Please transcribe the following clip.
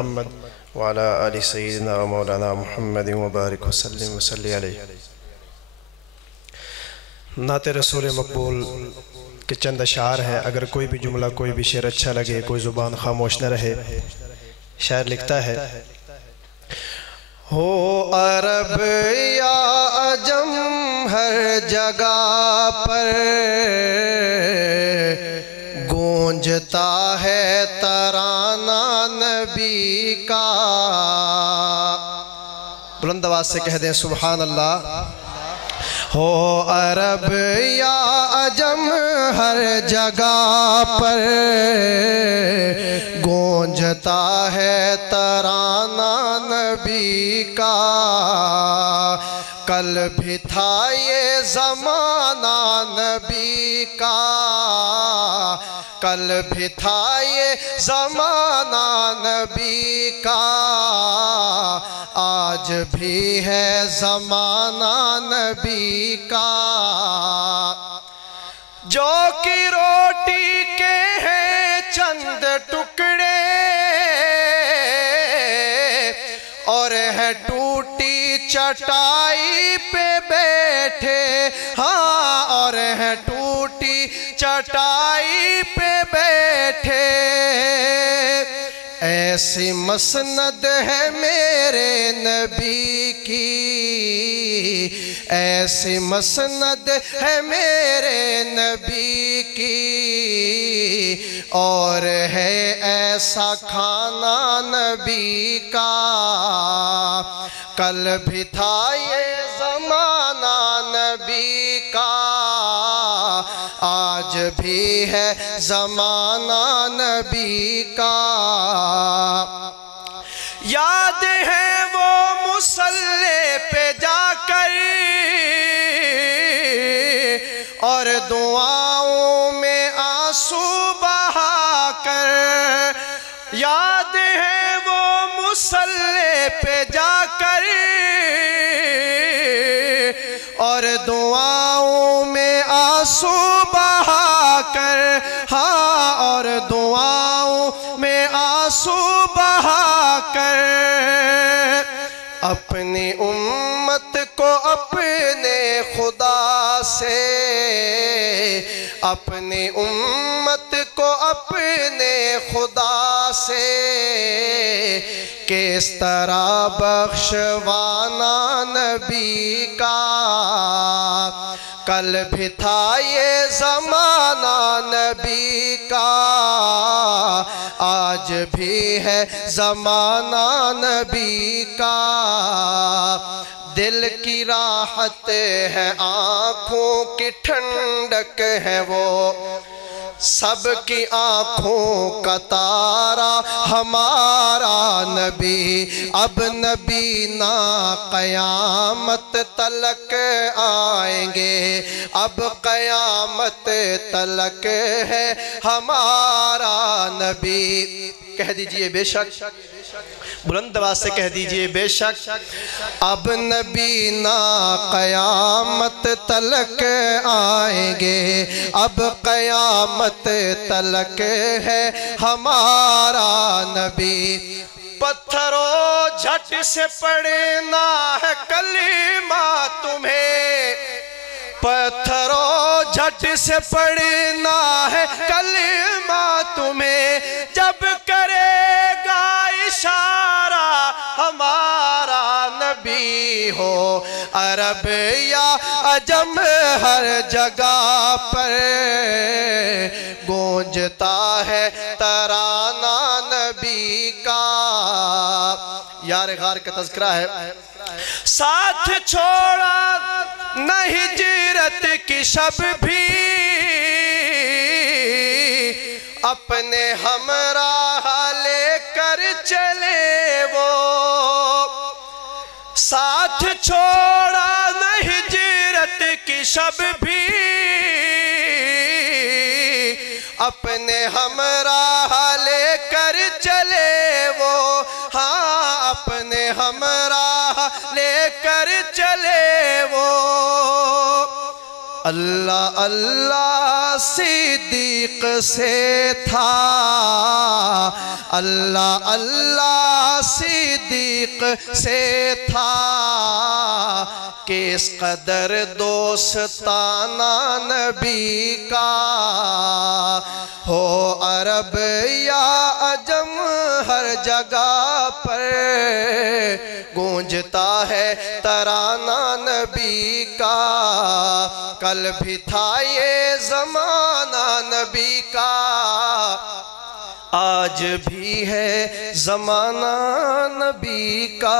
محمد وعلى آل سيدنا ومولانا محمد وبارك وسلم وصلی علیہ۔ نعت رسول مقبول کے چند اشعار ہیں، اگر کوئی بھی جملہ کوئی بھی شعر اچھا لگے، کوئی زبان خاموش نہ رہے۔ شاعر لکھتا ہے: ہو عرب یا عجم ہر جگہ پر گونجتا ہے ترانہ نبی کا۔ بلند آواز سے کہہ دیں سبحان اللہ۔ ہو عرب یا عجم ہر جگہ پر گونجتا ہے ترانہ نبی کا۔ کل بھی تھا یہ زمانہ نبی کا، کل بھی تھا یہ زمانہ نبی کا، آج بھی ہے زمانہ نبی کا۔ جو کی روٹی کے ہیں چند ٹکڑے اور ہے ٹوٹی چٹائی پہ بیٹھے، ہاں اور ہے ٹوٹی چٹائی پہ بیٹھے۔ ایسی مسند ہے میرے نبی کی، ایسی مسند ہے میرے نبی کی، اور ہے ایسا کھانا نبی کا۔ کل بھی تھا یہ زمانہ نبی کا، آج بھی ہے زمانہ نبی کا۔ یاد ہے وہ مصلی پہ جا کر اور دعاؤں میں آنسو بہا کر، یاد ہے وہ مصلی پہ جا کر اور دعاؤں میں آنسو بہا کر، ہاں اور دعاؤں میں آنسو بہا کر، اپنی امت کو اپنے خدا سے، اپنی امت کو اپنے خدا سے کس طرح بخشوانا نبی کا۔ کل بھی تھا یہ زمانہ نبی کا، آج بھی ہے زمانہ نبی کا۔ دل کی راحت ہے، آنکھوں کی ٹھنڈک ہے وہ، سب کی آنکھوں کا تارا ہمارا نبی۔ اب نبی نا قیامت تلک آئیں گے، اب قیامت تلک ہے ہمارا نبی۔ کہہ دیجئے بے شک، بلند آواز سے کہہ دیجئے بے شک، اب نبی نا قیامت تلک آئیں گے، اب قیامت تلک ہے ہمارا نبی۔ پتھروں جھٹ سے پڑھنا ہے کلمہ تمہیں، پتھروں جھٹ سے پڑھنا ہے کلمہ تمہیں، جب کرے گا اشارہ ہمارا نبی ہو۔ عرب یا عجم ہر جگہ پر گونجتا ہے ترانہ نبی کا۔ یار غار کا تذکرہ ہے، ساتھ چھوڑا نہ ہجرت کی شب بھی، اپنے ہمراہ لے کر چلے وہ، ساتھ چھوڑا نہ ہجرت کی شب بھی، اپنے ہمراہ لے کر چلے وہ، ہاں اپنے ہمراہ لے کر چلے وہ۔ اللہ اللہ صدیق سے تھا، اللہ اللہ صدیق سے تھا کس قدر دوستانہ نبی کا ہو عرب یا عجم ہر جگہ پر گونجتا ہے ترانہ نبی کا کل بھی تھا یہ زمانہ نبی کا آج بھی ہے زمانہ نبی کا